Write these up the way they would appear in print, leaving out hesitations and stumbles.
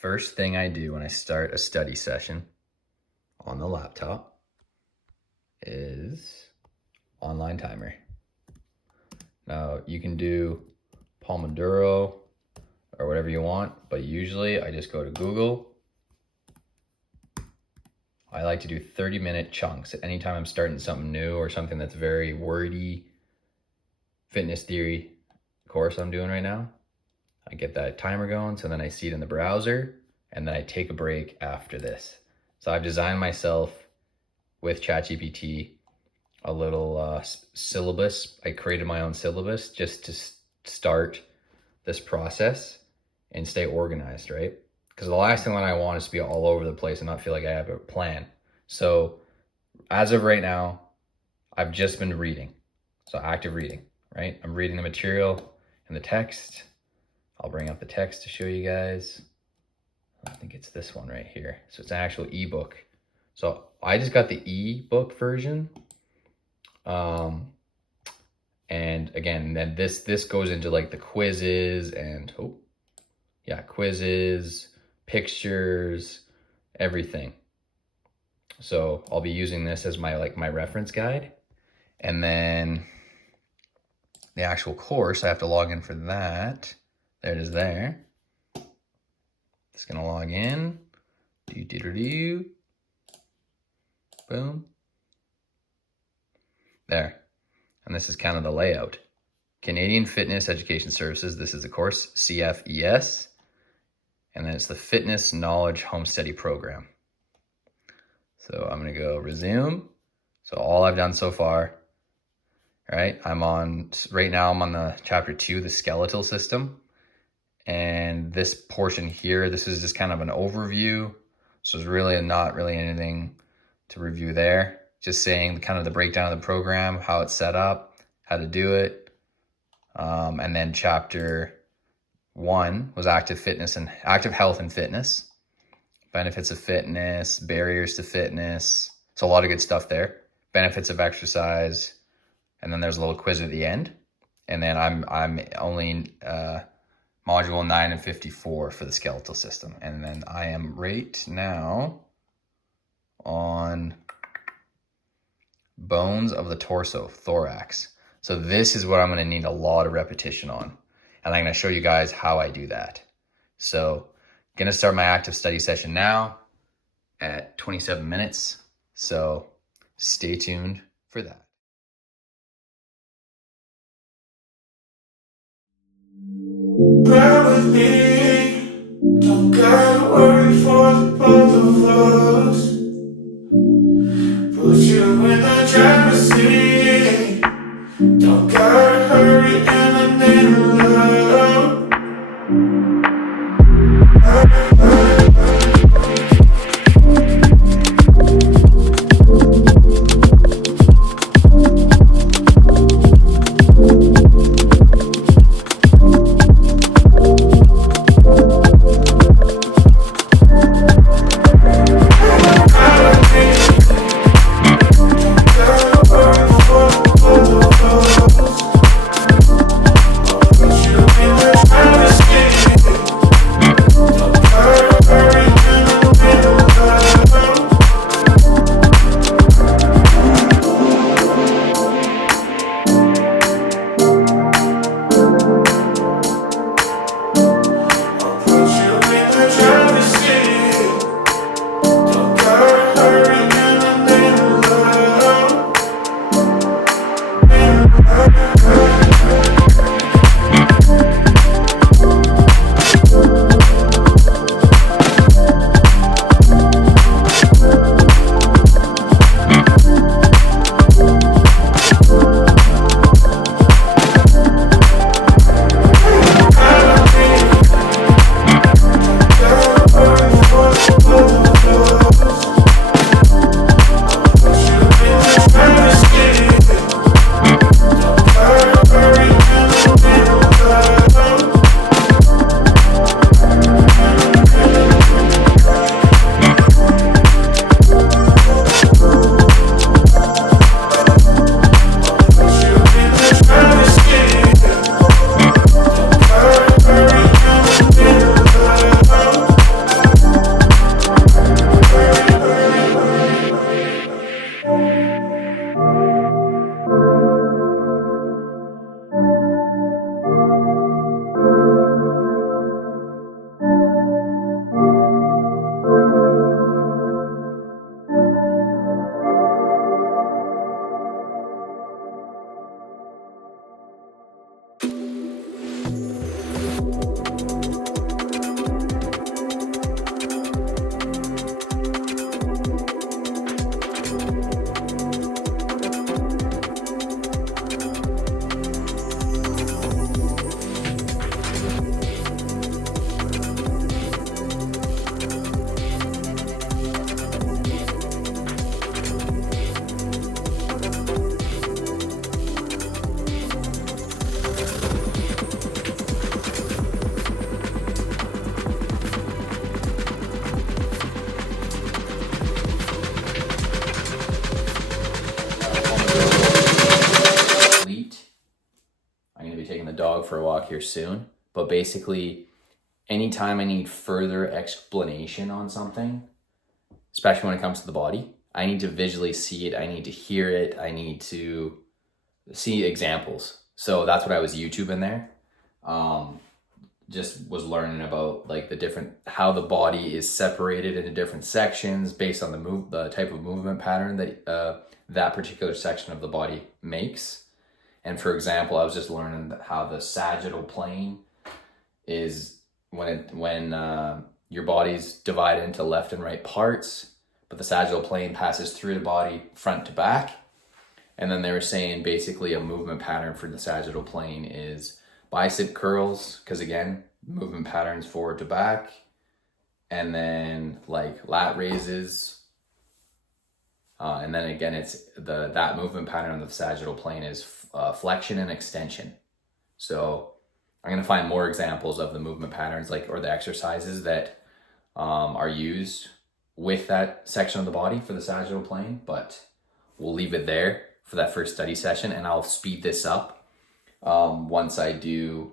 first thing I do when I start a study session on the laptop is online timer. Now you can do pomodoro or whatever you want, but usually I just go to Google. I like to do 30-minute chunks anytime I'm starting something new or something that's very wordy. Fitness theory course I'm doing right now. I get that timer going, so then I see it in the browser, and then I take a break after this. So I've designed myself with ChatGPT a little syllabus. I created my own syllabus just to start this process and stay organized, right? Because the last thing that I want is to be all over the place and not feel like I have a plan. So as of right now, I've just been reading. So active reading, right? I'm reading the material and the text. I'll bring up the text to show you guys. I think it's this one right here. So it's an actual ebook. So I just got the ebook version. And again, then this goes into like the quizzes and quizzes, pictures, everything. So I'll be using this as my reference guide. And then the actual course, I have to log in for that. There it is there. Just gonna log in. Boom. There. And this is kind of the layout. Canadian Fitness Education Services. This is the course, CFES. And then it's the Fitness Knowledge Home Study Program. So I'm gonna go resume. So all I've done so far, right? Right now I'm on the chapter 2, the skeletal system. And this portion here, this is just kind of an overview. So there's really not really anything to review there. Just saying kind of the breakdown of the program, how it's set up, how to do it. And then chapter 1 was active health and fitness, benefits of fitness, barriers to fitness. So a lot of good stuff there. Benefits of exercise. And then there's a little quiz at the end. And then I'm only module 9 and 54 for the skeletal system. And then I am right now on bones of the torso, thorax. So this is what I'm gonna need a lot of repetition on. And I'm gonna show you guys how I do that. So gonna start my active study session now at 27 minutes. So stay tuned for that. Bear with me, don't gotta worry for the both of us. Put you in the driver's seat, don't gotta hurry in the name of love. for a walk here soon. But basically, anytime I need further explanation on something, especially when it comes to the body, I need to visually see it. I need to hear it. I need to see examples. So that's what I was YouTubing there. Just was learning about like the different, how the body is separated into different sections based on the type of movement pattern that that particular section of the body makes. And for example, I was just learning how the sagittal plane is when your body's divided into left and right parts, but the sagittal plane passes through the body front to back. And then they were saying basically a movement pattern for the sagittal plane is bicep curls, because again, movement patterns forward to back, and then like lat raises, and then again it's that movement pattern on the sagittal plane is flexion and extension. So I'm going to find more examples of the movement patterns, like, or the exercises that are used with that section of the body for the sagittal plane, but we'll leave it there for that first study session, and I'll speed this up once I do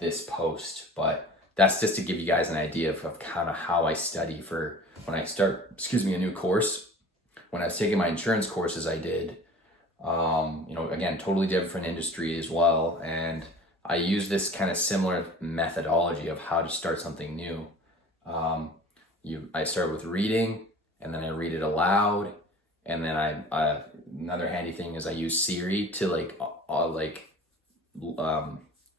this post. But that's just to give you guys an idea of kind of how I study for when I start, a new course. When I was taking my insurance courses, I did, again, totally different industry as well. And I use this kind of similar methodology of how to start something new. I start with reading, and then I read it aloud. And then another handy thing is I use Siri to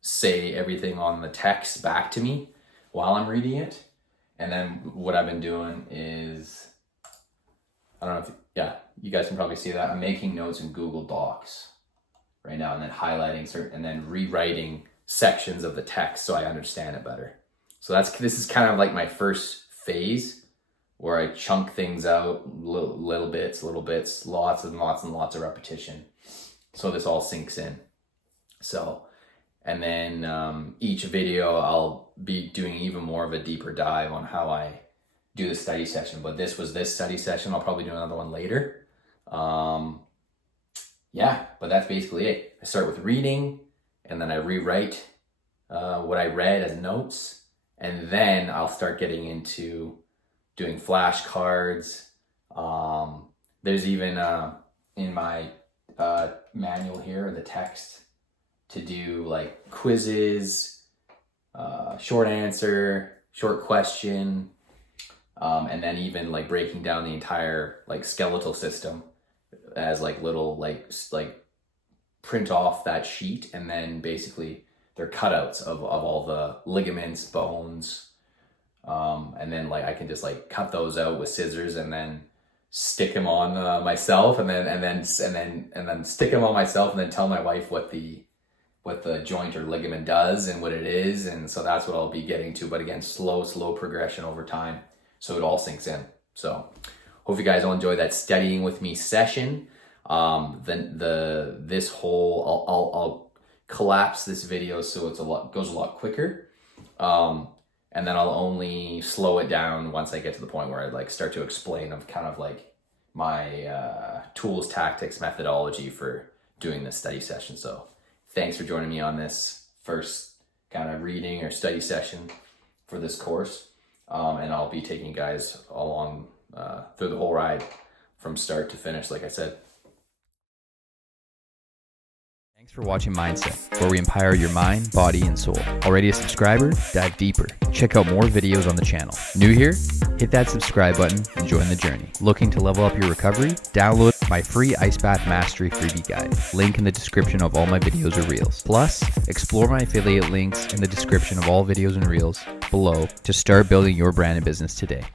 say everything on the text back to me while I'm reading it. And then what I've been doing is, I don't know if, you guys can probably see that. I'm making notes in Google Docs right now, and then highlighting and then rewriting sections of the text so I understand it better. So this is kind of like my first phase where I chunk things out, little bits, lots and lots of repetition, so this all sinks in. So, and then each video I'll be doing even more of a deeper dive on how I do the study session. But this was this study session. I'll probably do another one later. But that's basically it. I start with reading, and then I rewrite what I read as notes, and then I'll start getting into doing flashcards. There's even in my manual here, the text, to do like quizzes, short answer, short question, and then even like breaking down the entire like skeletal system as like little like print off that sheet, and then basically they're cutouts of all the ligaments, bones, and then like I can just like cut those out with scissors and then stick them on myself, and then stick them on myself, and then tell my wife what the joint or ligament does and what it is. And so that's what I'll be getting to. But again, slow progression over time, so it all sinks in. So hope you guys all enjoy that studying with me session. Then this whole I'll collapse this video so goes a lot quicker. And then I'll only slow it down once I get to the point where I like start to explain of kind of like my tools, tactics, methodology for doing this study session. So thanks for joining me on this first kind of reading or study session for this course. And I'll be taking you guys along through the whole ride from start to finish, like I said. Thanks for watching Mindset, where we empower your mind, body, and soul. Already a subscriber? Dive deeper. Check out more videos on the channel. New here? Hit that subscribe button and join the journey. Looking to level up your recovery? Download my free Ice Bath Mastery freebie guide. Link in the description of all my videos or reels. Plus, explore my affiliate links in the description of all videos and reels below to start building your brand and business today.